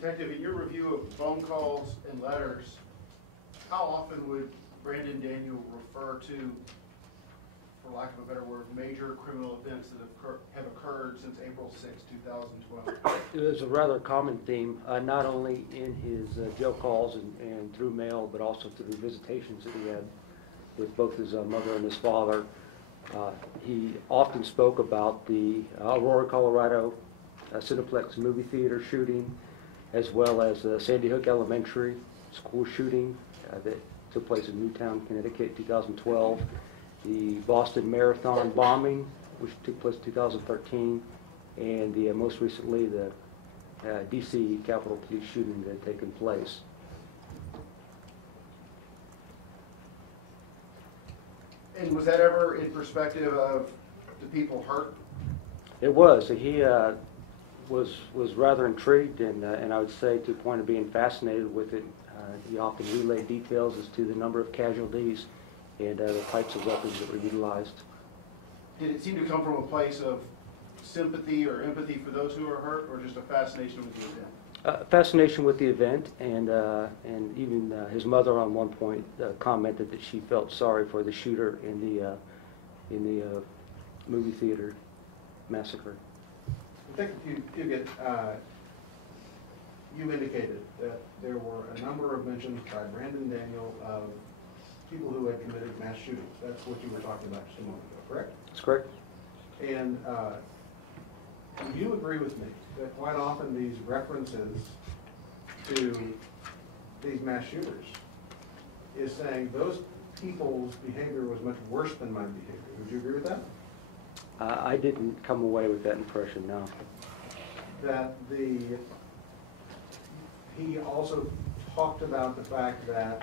Detective, in your review of phone calls and letters, how often would Brandon Daniel refer to, for lack of a better word, major criminal events that have occurred since April 6, 2012? It was a rather common theme, not only in his jail calls and through mail, but also through visitations that he had with both his mother and his father. He often spoke about the Aurora, Colorado Cineplex movie theater shooting, as well as the Sandy Hook Elementary school shooting that took place in Newtown, Connecticut, 2012. The Boston Marathon bombing, which took place in 2013, and the most recently the D.C. Capitol Police shooting that had taken place. And was that ever in perspective of the people hurt? It was. He was rather intrigued, and I would say to the point of being fascinated with it. He often relayed details as to the number of casualties and the types of weapons that were utilized. Did it seem to come from a place of sympathy or empathy for those who are hurt, or just a fascination with the event? Fascination with the event, and even his mother on one point commented that she felt sorry for the shooter in the movie theater massacre. Detective Fugitt, you indicated that there were a number of mentions by Brandon Daniel of people who had committed mass shootings. That's what you were talking about just a moment ago, correct? That's correct. And do you agree with me that quite often these references to these mass shooters is saying those people's behavior was much worse than my behavior? Would you agree with that? I didn't come away with that impression, no. That he also talked about the fact that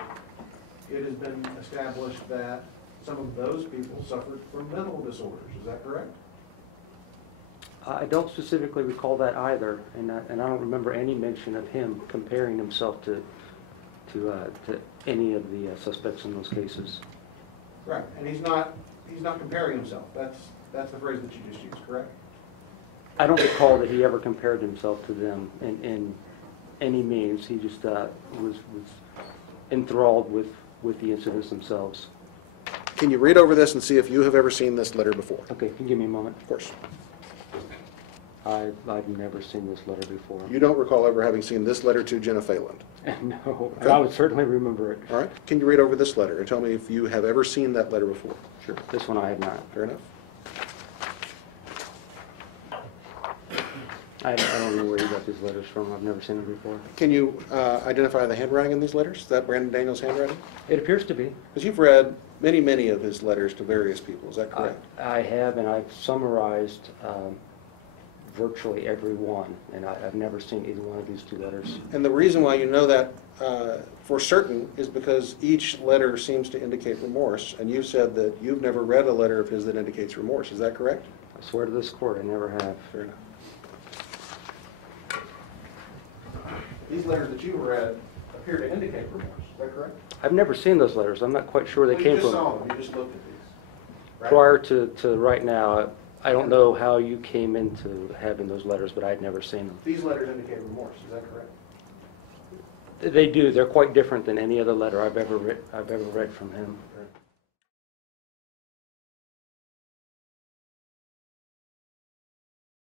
it has been established that some of those people suffered from mental disorders. Is that correct? I don't specifically recall that either, and I don't remember any mention of him comparing himself to any of the suspects in those cases. Right, and he's not comparing himself. That's the phrase that you just used, correct? I don't recall that he ever compared himself to them in any means. He just was enthralled with the incidents themselves. Can you read over this and see if you have ever seen this letter before? Okay, can you give me a moment? Of course. I've never seen this letter before. You don't recall ever having seen this letter to Jenna Phelan? No, Okay. I would certainly remember it. All right. Can you read over this letter and tell me if you have ever seen that letter before? Sure. This one I have not. Fair enough. I don't know where you got these letters from. I've never seen them before. Can you identify the handwriting in these letters? Is that Brandon Daniel's handwriting? It appears to be. Because you've read many, many of his letters to various people. Is that correct? I have, and I've summarized virtually every one, and I've never seen either one of these two letters. And the reason why you know that for certain is because each letter seems to indicate remorse, and you said that you've never read a letter of his that indicates remorse. Is that correct? I swear to this court, I never have. Fair enough. These letters that you read appear to indicate remorse. Is that correct? I've never seen those letters. I'm not quite sure they Well, came you just from. saw them. You just looked at these. Right? Prior to right now, I don't know how you came into having those letters, but I'd never seen them. These letters indicate remorse. Is that correct? They do. They're quite different than any other letter I've ever read from him.